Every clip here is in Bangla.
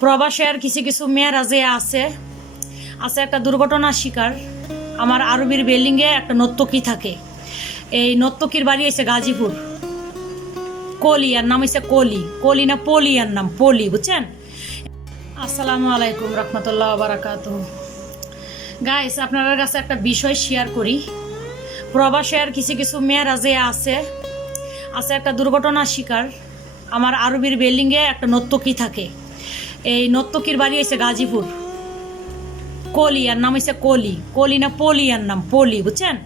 প্রবাসের কিছু কিছু মেয়েরা যে আছে। আছে একটা দুর্ঘটনার শিকার। আমার আরবির বিল্ডিংয়ে একটা নর্তকী থাকে। এই নর্তকীর বাড়ি হয়েছে গাজীপুর। কলি, আর নাম হয়েছে কলি। কলি না পলি আর নাম, পলি, বুঝছেন? আসসালামু আলাইকুম রহমতুল্লাহ বারাকাত গাইস আপনার কাছে একটা বিষয় শেয়ার করি। প্রবাসের কিছু কিছু মেয়েরা যে আছে। আছে একটা দুর্ঘটনার শিকার। আমার আরবির বিল্ডিংয়ে একটা নর্তকী থাকে। এই নর্তকীর বাড়ি হয়েছে গাজীপুর। কলি আর নাম হয়েছে কলি। কলি না পলি আর নাম, পলি, বুঝছেন?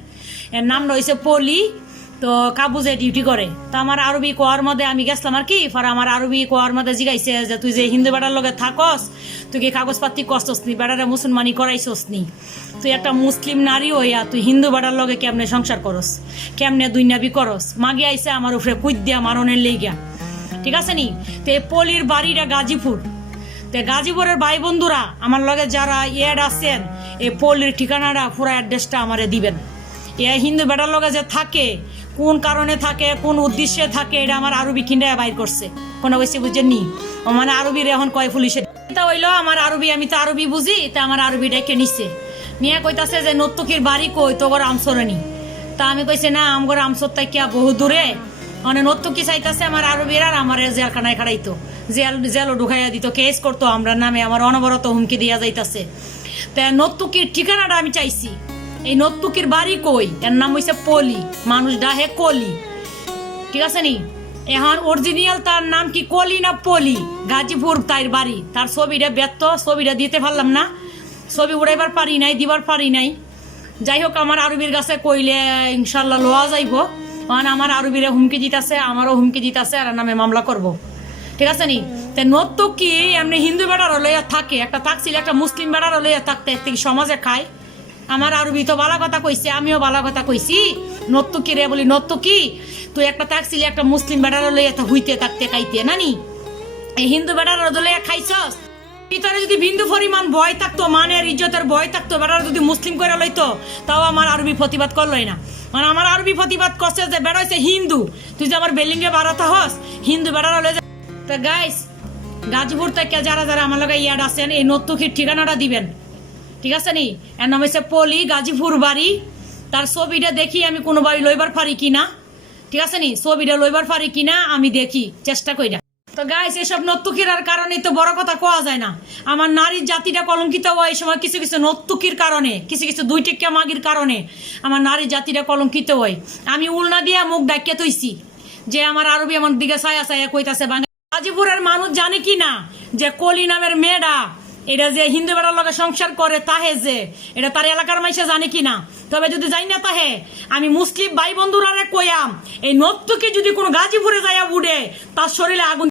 এর নাম রয়েছে পলি, তো কাবুজে ডিউটি করে, তো আমার আরবি কোয়ার মধ্যে আমি গেছিলাম আর কি পরে আমার আরবি কোয়ার মধ্যে জিগাইছে যে তুই যে হিন্দু বেড়ার লগে থাকস, তুই কি কাগজপাতি কষ্টস নি বেড়ারে মুসলমানি করাইছস নি? তুই একটা মুসলিম নারী হইয়া তুই হিন্দু বেড়ার লগে কেমনে সংসার করস? কেমনে দুই নাবি করস? মাগি আইছে আমার উপরে কুইদ দিয়া মারণের লেগিয়া। ঠিক আছে নি? তো এই পলির বাড়িটা গাজীপুর। তে গাজীপুরের ভাই বন্ধুরা আমার লগে যারা ইয়েড আছেন, এই পল্লীর ঠিকানাটা পুরো অ্যাড্রেসটা আমারে দিবেন। এ হিন্দু বেটার লগে যে থাকে, কোন কারণে থাকে, কোন উদ্দেশ্যে থাকে, এটা আমার আরবি কিনে বাইর করছে। কোনো বেশি বুঝেননি? ও মানে আরবির এখন কয় পুলিশে তা হইল, আমার আরবি, আমি তো আরবি বুঝি, তা আমার আরবি ডেকে নিছে। নিয়ে কইতাছে যে নর্তকীর বাড়ি কই? তো তোর আমসরণী। তা আমি কইছে, না, আমগর আমসর তাইকিয়া বহু দূরে। মানে নর্তকী চাইতাছে আমার আরবির আর আমার জেলখানায় খাড়াইতো। জেল জেলও ঢুকাইয়া দিত, কেস করতো আমরা, নামে আমার অনবরত হুমকি দিয়া যাইতাছে। তা নর্তকীর ঠিকানাটা আমি চাইছি। এই নর্তকীর বাড়ি কই? এর নাম হইছে পলি, মানুষ ডাহে কলি। ঠিক আছে নি? এখন অরিজিনাল তার নাম কি কলি না পলি? গাজীপুর তার বাড়ি। তার ছবিটা ব্যর্থ, ছবিটা দিতে পারলাম না। ছবি উড়াইবার পারি নাই, দিবার পারি নাই। যাই হোক, আমার আরবির কাছে কইলে ইনশাল্লাহ লোয়া যাইব। কারণ আমার আরবিরে হুমকি দিতেছে, আমারও হুমকি দিতেছে, আর নামে মামলা করব। ঠিক আছে নি? তে নর্তক কি? এমনি হিন্দু বেড়ার লইয়া থাকে। একটা থাকছিল, একটা মুসলিম বেড়ার লইয়া থাকতে সমাজে খায়? আমার আরবি তো বালা কথা কইছে, আমিও বালা কথা কইছি। নর্তকী রে? বলি নর্তকী তুই একটা থাকছিলি, একটা মুসলিম বেড়ার লইয়া তা হইতে, থাকতে, খাইতে নানি এই হিন্দু বেড়ার লইয়া খাইছস? ভিতরে যদি বিন্দু পরিমাণ ভয় থাকতো, মানের, ইজ্জতের ভয় থাকতো, বেড়ার যদি মুসলিম করে লইতো, তাও আমার আরবি প্রতিবাদ করলোই না। মানে আমার আরবি প্রতিবাদ করছে যে বেড়া হইছে হিন্দু। তুই যে আমার বিল্ডিংয়ে বাড়াতে হস, হিন্দু বেড়ার তো গাইস গাজীপুর থেকে যারা যারা আমার লগে ইয়াড আছেন, এই নর্তকীর ঠিকানাটা দিবেন। ঠিক আছে নি? এর নাম হচ্ছে পলি গাজীপুর বাড়ি। তার ছবিটা দেখি আমি কোনো বাড়ি লইবার পারি কিনা। ঠিক আছে নি? ছবিটা লইবার পারি কিনা আমি দেখি, চেষ্টা কইরা। তো গাইস এসব নর্তকীর কারণে তো বড় কথা কোয়া যায় না। আমার নারীর জাতিটা কলঙ্কিত হয় এই সময় কিছু কিছু নর্তকীর কারণে, কিছু কিছু দুই টিকা মাগির কারণে আমার নারীর জাতিটা কলঙ্কিত হয়। আমি উলনা দিয়া মুখ ডাকিয়ে তৈছি যে আমার আরবি আমার দিকে ছায়া ছায়া কইতাছে গাজীপুরের মানুষ জানে কি না যে কলি নামের মেয়েরা এটা যে হিন্দু বেড়ার লগে সংসার করে, তাহে যে, এটা তার এলাকার মাইসে জানে কি না। তবে যদি যাই না তাহে, আমি মুসলিম ভাই বন্ধুরা কয়াম এই নর্তকে যদি কোনো গাজীপুরে যাইয়া উঠে, তার শরীরে আগুন